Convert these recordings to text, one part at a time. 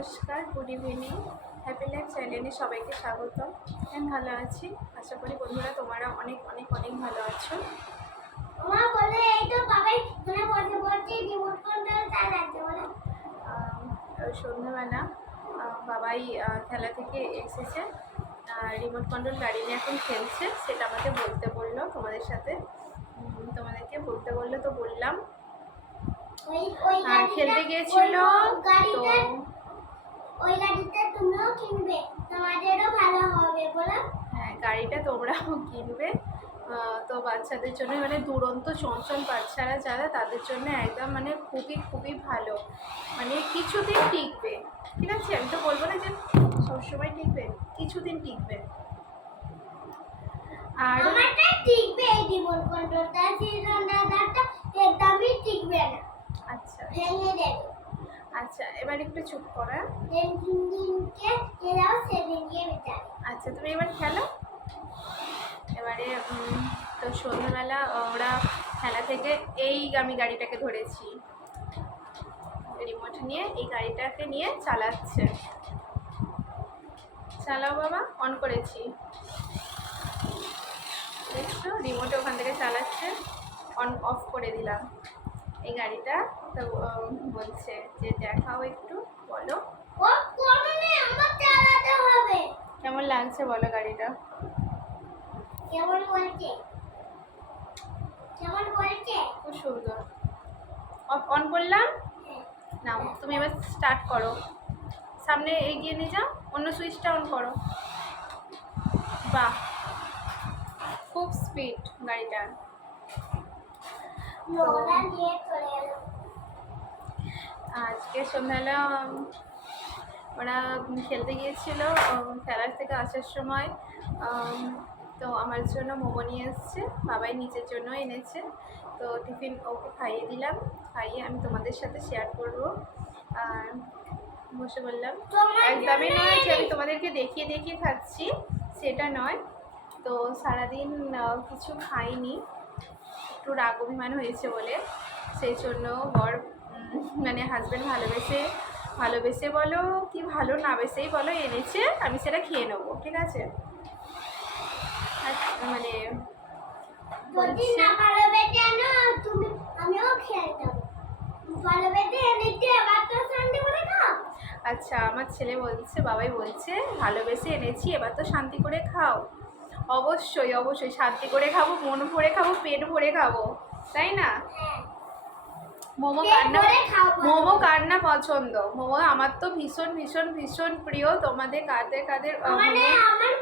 নমস্কার, good evening. Happy life চ্যানেলে সবাইকে স্বাগতম। আমি ভালো আছি, আশা করি বন্ধুরা তোমরা অনেক অনেক অনেক ভালো আছো। সন্ধ্যাবেলা বাবাই খেলা থেকে এসেছে, রিমোট কন্ট্রোল গাড়ি নিয়ে এখন খেলছে, সেটা আমাকে বলতে বললো তোমাদের সাথে, তোমাদেরকে বলতে বললো তো বললাম। খেলতে গিয়েছিল তো ওই গাড়িটা তুমিও কিনবে, তোমাদেরও ভালো হবে বলো। হ্যাঁ, গাড়িটা তোমরাও কিনবে। তো বাচ্চাদের জন্য মানে দুরন্ত চঞ্চল বাচ্চারা যারা, তাদের জন্য একদম মানে খুবই খুবই ভালো, মানে কিছুদিন টিকবে। ঠিক আছে, আমি তো বলবো না যে সবসময় টিকবে, কিছুদিন টিকবে। আর আমারটা টিকবে, এই রিমোট কন্ট্রোলটা সিলিন্ডারটা একদমই টিকবে না। আচ্ছা ভেঙে যাবে। আচ্ছা, এবার একটু চুপ করো। দিনকে এরাও সেদিনকে বিচার। আচ্ছা, তুমি এবার খেলো। এবারে তো সন্ধ্যাবেলা ওরা খেলা থেকে আমি গাড়িটাকে ধরেছি, রিমোট নিয়ে এই গাড়িটাকে নিয়ে চালাচ্ছে। চালাও বাবা, অন করেছি, দেখছো রিমোটে ওখান থেকে চালাচ্ছে, অন অফ করে দিলাম এই গাড়িটা। তো বলছে যে দেখাও একটু, বলো ও কোনো নেই, আমার চালাতে হবে। কেমন লাগছে বলো গাড়িটা? কেমন বলছে? কেমন বলছে? খুব সুন্দর। অন করলাম, নাও তুমি এবার স্টার্ট করো, সামনে এগিয়ে নিয়ে যাও, অন্য সুইচটা অন করো। বাহ, খুব স্পিড গাড়িটার। লোলা নিয়ে চলে গেল। আজকে সন্ধ্যাবেলা ওরা খেলতে গিয়েছিল, খেলার থেকে আসার সময় তো আমার জন্য মোমো নিয়ে এসছে, বাবাই নিজের জন্য এনেছে। তো টিফিন ওকে খাইয়ে দিলাম, খাইয়ে আমি তোমাদের সাথে শেয়ার করবো। আর বসে বললাম, একদমই নয় যে আমি তোমাদেরকে দেখিয়ে দেখিয়ে খাচ্ছি, সেটা নয়। তো সারাদিন কিছু খাইনি, একটু রাগ অভিমান হয়েছে বলে, সেই জন্য বর মানে হাজব্যান্ড ভালোবেসে বলো কি ভালো না বেসেই বলো এনেছে, আমি সেটা খেয়ে নেবো। ঠিক আছে, মানে যদি না ভালোবেসে আনো তুমি, আমিও খেয়ে দেব। ভালোবেসে এনেছি, এবার তো শান্তি করে খাও। আচ্ছা, আমার ছেলে বলছে, বাবাই বলছে ভালোবেসে এনেছি, এবার তো শান্তি করে খাও। অবশ্যই অবশ্যই শান্তি করে খাবো, মন ভরে খাবো, পেট ভরে খাবো, তাই না? মোমো কার না পছন্দ? মোমো আমার তো ভীষণ ভীষণ ভীষণ প্রিয়। তোমাদের কাদের কাদের আমার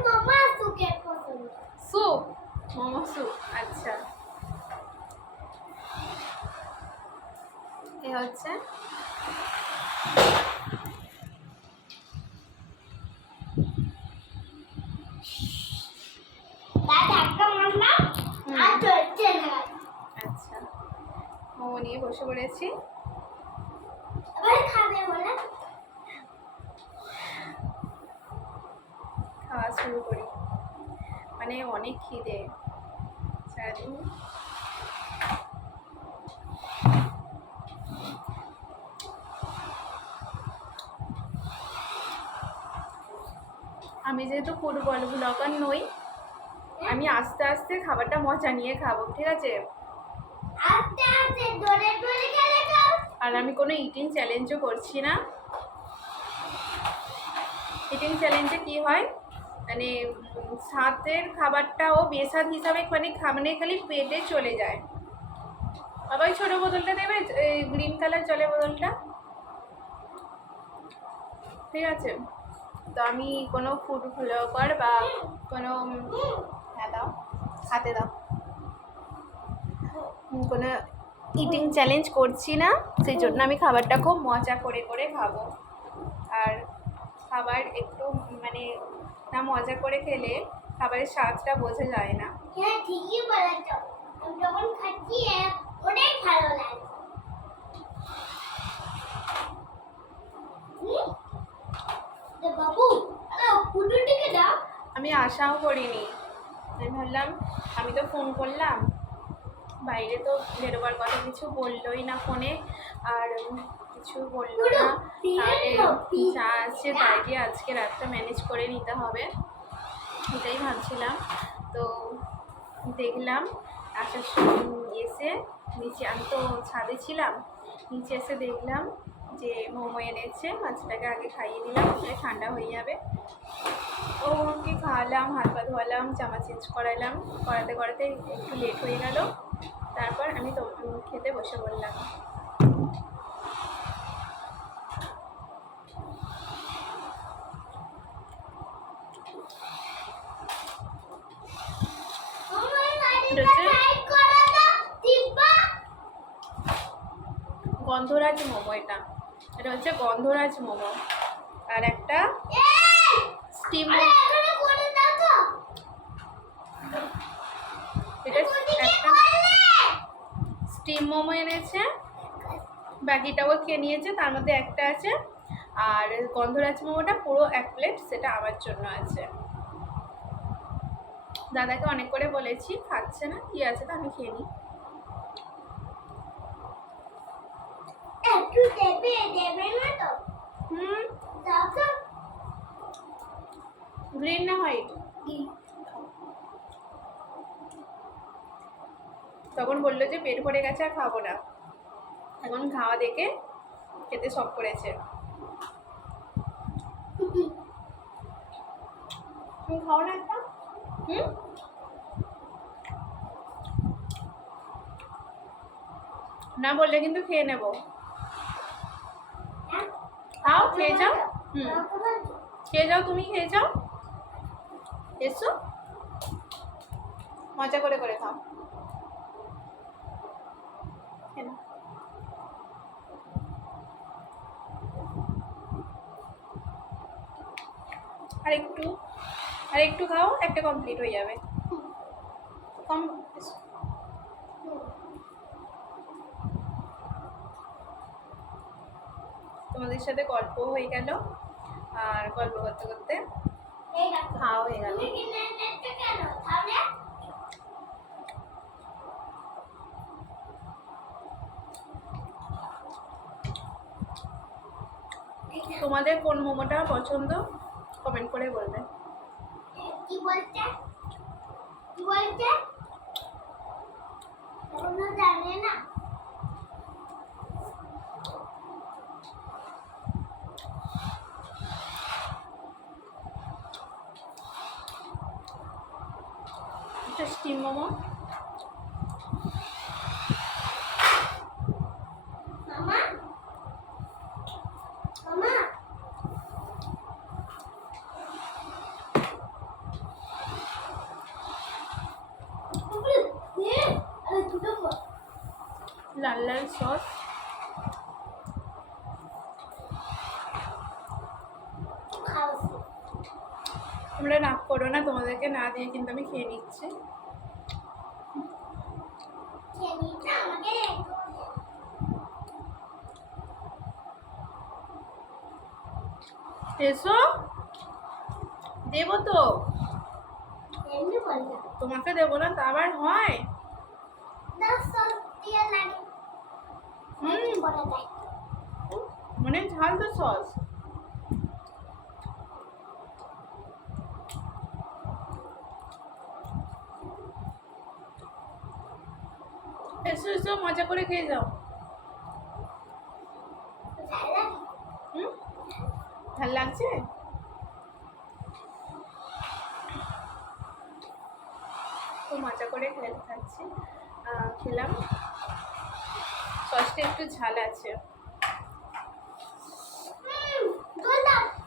মামা সুকের পছন্দ। Soup, momo soup. আচ্ছা, এ হচ্ছে আচ্ছা, মোমো নিয়ে বসে পড়েছি। খাওয়া শুরু করি, মানে অনেক খিদে সারাদিন। আমি যেহেতু ফুড ব্লগার নই, আমি আস্তে আস্তে খাবারটা মজা নিয়ে খাবো, ঠিক আছে? আর আমি কোনো ইটিং চ্যালেঞ্জও করছি না। ইটিং চ্যালেঞ্জে কি হয়, মানে স্বাদের খাবারটাও বেস্বাদ হিসাবে মানে খালি পেটে চলে যায়। বাবা ওই ছোটো বোতলটা দেবে, গ্রিন কালার জলের বোতলটা, ঠিক আছে? তো আমি কোনো ফুড ব্লগার বা কোনো, হ্যাঁ দাও, হাতে দাও, কোনো ইটিং চ্যালেঞ্জ করছি না, সেই জন্য আমি খাবারটা খুব মজা করে করে খাবো। আর খাবার একটু মানে না মজা করে খেলে খাবারের স্বাদটা বোঝা যায় না। হ্যাঁ ঠিকই বলেছ, আমি যখন খাচ্ছি অনেক ভালো লাগে। বাবু ফুটুটিকে দাও। আমি আশাও করিনি, আমি ভাবলাম আমি তো ফোন করলাম, বাইরে তো বেরোবার কথা কিছু বললোই না ফোনে, আর কিছু বললো না, তাহলে যা আছে তাই দিয়ে আজকে রাতটা ম্যানেজ করে নিতে হবে, এটাই ভাবছিলাম। তো দেখলাম আসার সময় এসে নিচে, আমি তো ছাদে ছিলাম, নিচে এসে দেখলাম যে মোমো এনেছে, মাছটাকে আগে খাইয়ে দিলাম, ঠান্ডা হয়ে যাবে। ওকে খাওয়ালাম, হাত পা ধোয়ালাম, জামা চেঞ্জ করালাম, করাতে করাতে একটু লেট হয়ে গেল। তারপর আমি তো খেতে বসে পড়লাম। গন্ধরাজ মোমো, এটা হচ্ছে গন্ধরাজ মোমো। আর একটা স্টিম মোমো, এটা একটা স্টিম মোমো এনেছে, বাকিটাও খেয়ে নিয়েছে, তার মধ্যে একটা আছে। আর গন্ধরাজ মোমোটা পুরো 1 প্লেট, সেটা আমার জন্য আছে। দাদাকে অনেক করে বলেছি, খাচ্ছে না, কি আছে তো আমি খেয়ে নিই। একটু দেবে না তো? দাও তো। গ্রিন না হোয়াইট? তখন বললো যে পেট ভরে গেছে আর খাবো না, এখন খাওয়া দেখে খেতে শখ করেছে। তুমি খাও না একটা? না বললে কিন্তু খেয়ে নেব। খাও, খেয়ে যাও। খেয়ে যাও, তুমি খেয়ে যাও, এসো, মজা করে করে খাও। আর একটু খাও, একটা কমপ্লিট হয়ে যাবে। তোমাদের সাথে গল্প হয়ে গেল, আর গল্প করতে করতে খাওয়া হয়ে গেল। তোমাদের কোন মোমোটা পছন্দ কমেন্ট করে বলবে। কি বলতে কোনো জানে না। এটা স্টিম মোমো। মামা লাল লাল সস, তোমরা রাগ করো না, তোমাদেরকে না দিয়ে কিন্তু আমি খেয়ে নিচ্ছি। এসো, দেবো তো, তোমাকে দেবো না তা আবার হয়? মানে ঝাল তো সস। এসো এসো, মজা করে খেয়ে যাও। ভাল লাগছে? তো মজা করে খাচ্ছি, খেলাম। সসটা একটু ঝাল আছে।